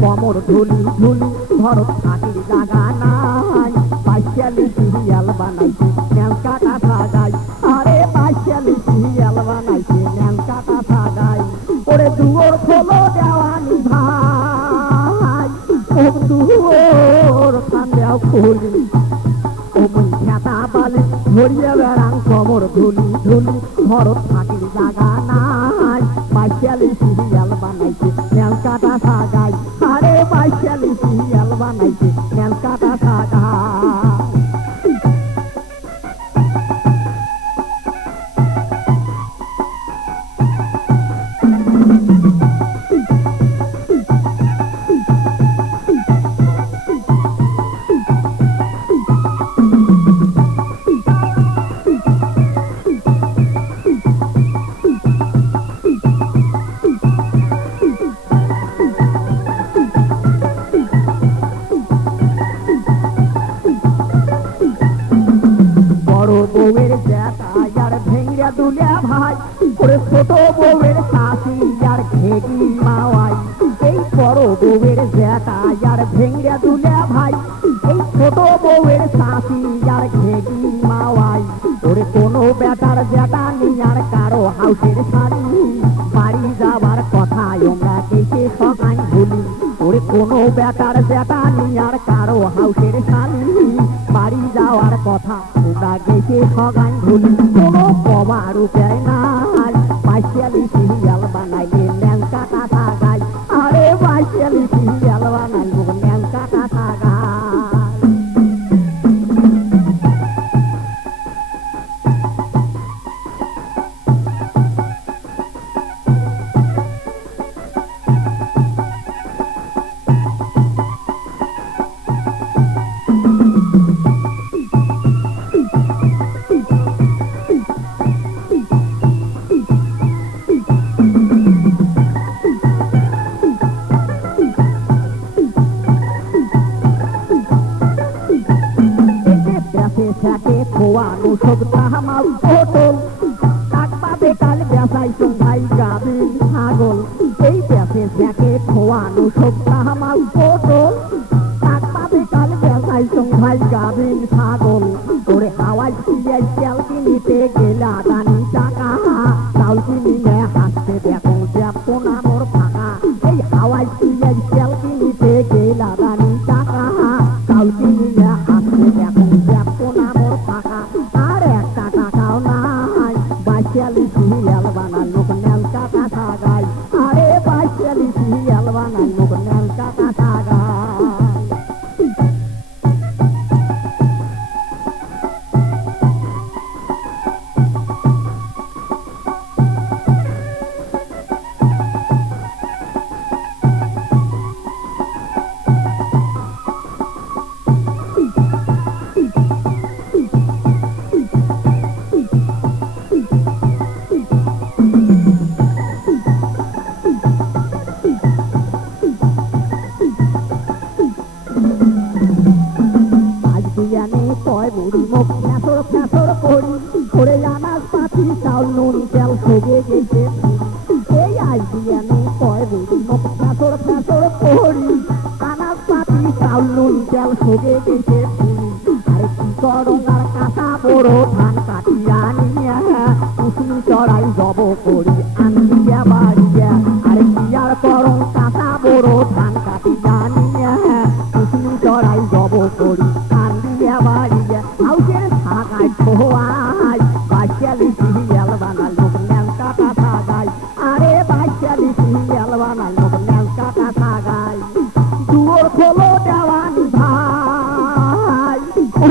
কমর ধুলি ধুলি ভরত থাকির জাগা নাই। পাইশালি সিরিয়াল বানাইছে ন্যাল কাটা সাগাই আরে পাইশালি সিরিয়াল বানাইছে ন্যাল কাটা সাগাই ওরে দুয়োর খোলো দেওয়ানি ভাই। ও দুয়োর ঠান্ডাও খুলি অমন খেতা বালি, ধরিয়া বেড়ান কমর ধুলি ধুলি ভরত থাকির জাগা নাই। বাইশালি সিরিয়াল আরে বাইশালি সিরিয়াল বানাইছে নেল বউয়ের আর দুলিয়া ভাই ছোট বউয়ের শাশি আর ঘেগি মাওয়াই। এই বড় বউয়ের আর দুলিয়া ভাই, এই ছোট বউয়ের শাশি আর ঘেগি মাওয়াই। ওরে কোনো বেটার জ্যাঠা নিয়ার কারও হাউসের শাড়ি বাড়ি যাবার কথা আমরা কেসে সকাল ভুলি ওরে কোনো বেটার জ্যাঠা ওরা গেছে সগান ভুলি কোনো কমার উপায় নাই খোয়ানো সব তাহামাল পটল কাকপাবে কাল ব্যাসাই ভাই গাবে ছাগল। এই ব্যাসে থাকে খোয়ানো ওরে হাওয়াই পিয়াই তেল কিনিতে গেলা টাকা। চাউল কিনিলে বুড়ি কাতর পড়ি কানার পাতি চাউল নুন তেল সবে গেছে আরে কি করো তার কাঁচা বড় ধান কাটিয়া নিয়া? কুসুমি চড়াই জব করি।